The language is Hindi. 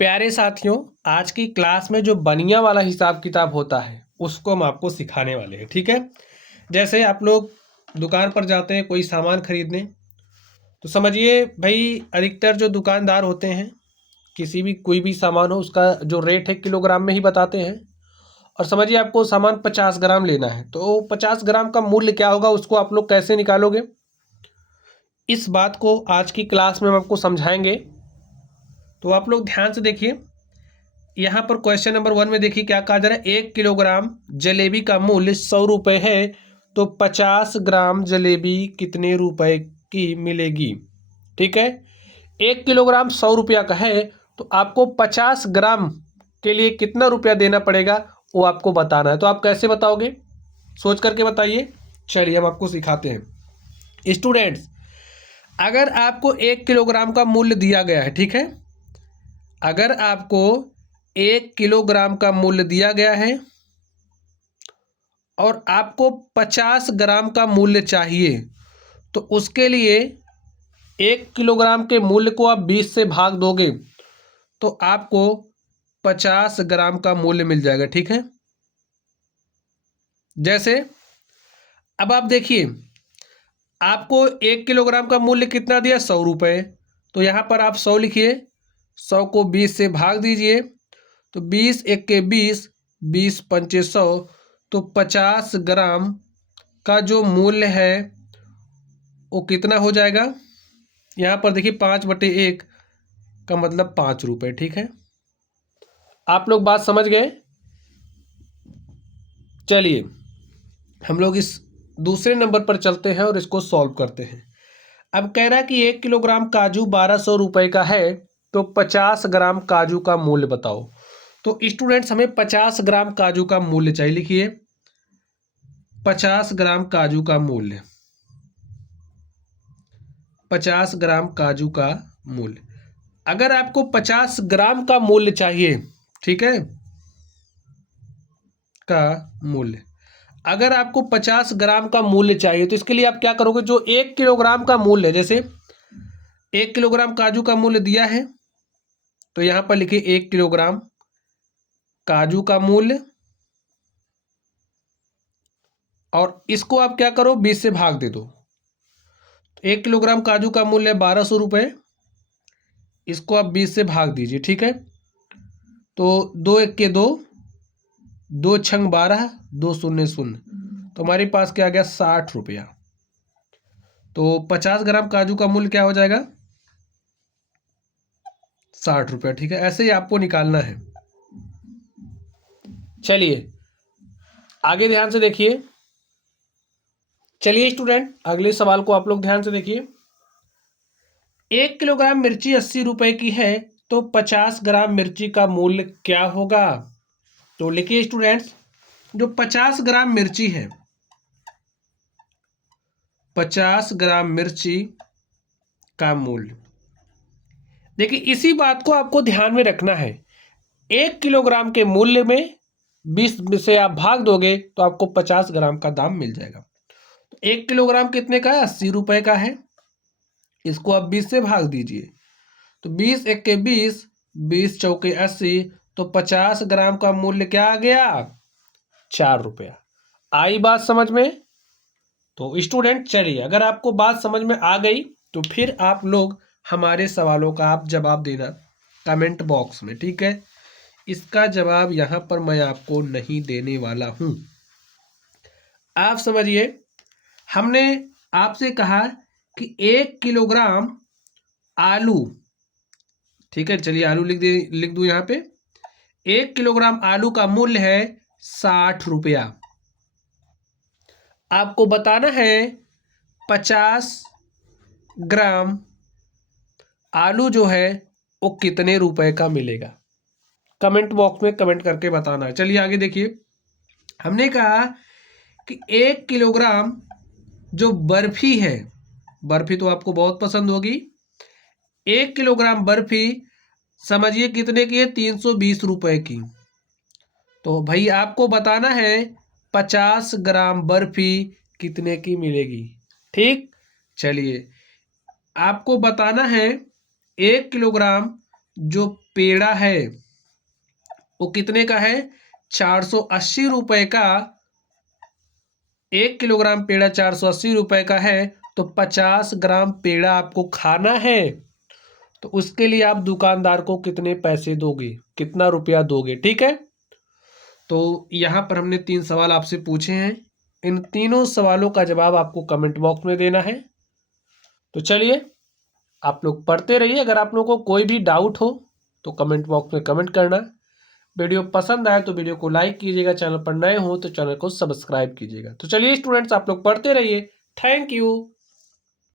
प्यारे साथियों, आज की क्लास में जो बनिया वाला हिसाब किताब होता है उसको हम आपको सिखाने वाले हैं। ठीक है। जैसे आप लोग दुकान पर जाते हैं कोई सामान खरीदने, तो समझिए भाई अधिकतर जो दुकानदार होते हैं किसी भी कोई भी सामान हो उसका जो रेट है किलोग्राम में ही बताते हैं। और समझिए आपको सामान 50 ग्राम लेना है तो 50 ग्राम का मूल्य क्या होगा उसको आप लोग कैसे निकालोगे, इस बात को आज की क्लास में हम आपको समझाएंगे। तो आप लोग ध्यान से देखिए, यहाँ पर क्वेश्चन नंबर 1 में देखिए क्या कहा जा रहा है। 1 किलोग्राम जलेबी का मूल्य 100 रुपये है, तो 50 ग्राम जलेबी कितने रुपए की मिलेगी। ठीक है, 1 किलोग्राम 100 रुपया का है तो आपको 50 ग्राम के लिए कितना रुपया देना पड़ेगा वो आपको बताना है। तो आप कैसे बताओगे, सोच करके बताइए। चलिए हम आपको सिखाते हैं। स्टूडेंट्स, अगर आपको 1 किलोग्राम का मूल्य दिया गया है, ठीक है, अगर आपको 1 किलोग्राम का मूल्य दिया गया है और आपको 50 ग्राम का मूल्य चाहिए, तो उसके लिए 1 किलोग्राम के मूल्य को आप 20 से भाग दोगे तो आपको 50 ग्राम का मूल्य मिल जाएगा। ठीक है, जैसे अब आप देखिए आपको 1 किलोग्राम का मूल्य कितना दिया, 100 रुपये। तो यहाँ पर आप 100 लिखिए, 100 को 20 से भाग दीजिए तो 20 एक के 20, 20 पंचे 100, तो 50 ग्राम का जो मूल्य है वो कितना हो जाएगा। यहाँ पर देखिए 5/1 का मतलब 5 रुपये। ठीक है, आप लोग बात समझ गए। चलिए हम लोग इस दूसरे नंबर पर चलते हैं और इसको सॉल्व करते हैं। अब कह रहा है कि 1 किलोग्राम काजू 1200 रुपये का है, तो 50 ग्राम काजू का मूल्य बताओ। तो स्टूडेंट्स हमें 50 ग्राम काजू का मूल्य चाहिए। लिखिए 50 ग्राम काजू का मूल्य, 50 ग्राम काजू का मूल्य। अगर आपको 50 ग्राम का मूल्य चाहिए, ठीक है, का मूल्य, अगर आपको 50 ग्राम का मूल्य चाहिए तो इसके लिए आप क्या करोगे, जो 1 किलोग्राम का मूल्य है, जैसे 1 किलोग्राम काजू का मूल्य दिया है तो यहां पर लिखिए 1 किलोग्राम काजू का मूल्य, और इसको आप क्या करो 20 से भाग दे दो। 1 किलोग्राम काजू का मूल्य है 1200 रुपये, इसको आप 20 से भाग दीजिए। ठीक है, तो 2 एक के 2, 2 छंग 12, 2 शून्य शून्य, तो हमारे पास क्या आ गया 60 रुपया। तो 50 ग्राम काजू का मूल्य क्या हो जाएगा, 60 रुपया। ठीक है, ऐसे ही आपको निकालना है। चलिए आगे ध्यान से देखिए। चलिए स्टूडेंट अगले सवाल को आप लोग ध्यान से देखिए। 1 किलोग्राम मिर्ची 80 रुपए की है, तो 50 ग्राम मिर्ची का मूल्य क्या होगा। तो लिखिए स्टूडेंट्स, जो 50 ग्राम मिर्ची है, 50 ग्राम मिर्ची का मूल्य, देखिए इसी बात को आपको ध्यान में रखना है। 1 किलोग्राम के मूल्य में 20 से आप भाग दोगे तो आपको 50 ग्राम का दाम मिल जाएगा। 1 किलोग्राम कितने का है, 80 रुपए का है, इसको आप 20 से भाग दीजिए तो 20 एक के 20, 20 चौके 80, तो 50 ग्राम का मूल्य क्या आ गया, 4 रुपया। आई बात समझ में। तो स्टूडेंट चलिए अगर आपको बात समझ में आ गई तो फिर आप लोग हमारे सवालों का आप जवाब देना कमेंट बॉक्स में। ठीक है, इसका जवाब यहाँ पर मैं आपको नहीं देने वाला हूँ। आप समझिए, हमने आपसे कहा कि 1 किलोग्राम आलू, ठीक है, चलिए आलू लिख दूं यहाँ पे। 1 किलोग्राम आलू का मूल्य है 60 रुपया। आपको बताना है 50 ग्राम आलू जो है वो कितने रुपए का मिलेगा। कमेंट बॉक्स में कमेंट करके बताना है। चलिए आगे देखिए, हमने कहा कि 1 किलोग्राम जो बर्फी है, बर्फी तो आपको बहुत पसंद होगी, 1 किलोग्राम बर्फी समझिए कितने की है, 320 रुपए की। तो भाई आपको बताना है 50 ग्राम बर्फी कितने की मिलेगी। ठीक, चलिए आपको बताना है 1 किलोग्राम जो पेड़ा है वो कितने का है? 480 रुपए का। 1 किलोग्राम पेड़ा 480 रुपए का है, तो 50 ग्राम पेड़ा आपको खाना है। तो उसके लिए आप दुकानदार को कितने पैसे दोगे, कितना रुपया दोगे? ठीक है। तो यहाँ पर हमने 3 सवाल आपसे पूछे हैं। इन तीनों सवालों का जवाब आपको कमेंट बॉक्स में देना है। तो चलिए, आप लोग पढ़ते रहिए। अगर आप लोगों को कोई भी डाउट हो तो कमेंट बॉक्स में कमेंट करना। वीडियो पसंद आए तो वीडियो को लाइक कीजिएगा, चैनल पर नए हो तो चैनल को सब्सक्राइब कीजिएगा। तो चलिए स्टूडेंट्स, आप लोग पढ़ते रहिए। Thank you.